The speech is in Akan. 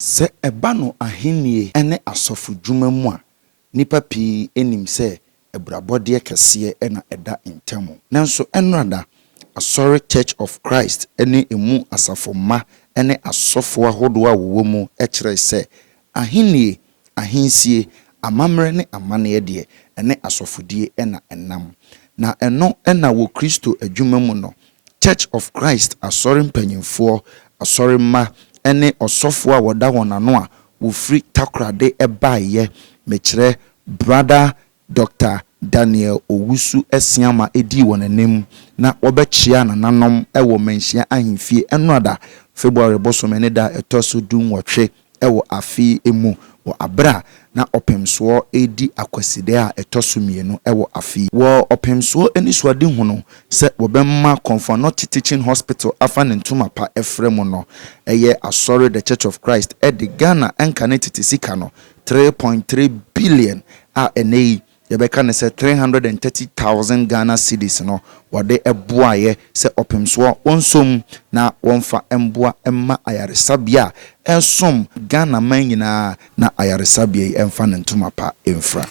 Se ebano ahenie ene asofu dwuma mu a nipa pii enim se ebrabode kese ena eda ntemu nanso enrada Asori Church of Christ ene emu asafoma ene asofo ahodo a wowo mu ekire se ahenie ahensie amamre ne amane de ene asofodie ena enam na eno ena wo Kristo adwuma mu no Church of Christ asori mpanyimfo asori ma ene osofo a woda wonano a wo free takrade ebaye mekire brother Dr. Daniel Owusu Asiamah edi wonanem na obechia nananom ewo Manhyia ahemfie enrada February bosome da etoso dunwotwe ewo afi emu wo abra na opemso edi Akwasidae a etoso mienu ewo afi wo opemso eni swade huno se wobemma Komfo teaching hospital afa ntuma pa efrem no eye Asori the Church of Christ edi Ghana enkanetiti sika no 3.3 billion a enei yebeka ne se 330,000 Ghana cedis no wade eboaye se opemso onsom na wonfa emboa emma ayaresabia ensom Ghana man nyina na ayaresabia emfa ntuma pa emfra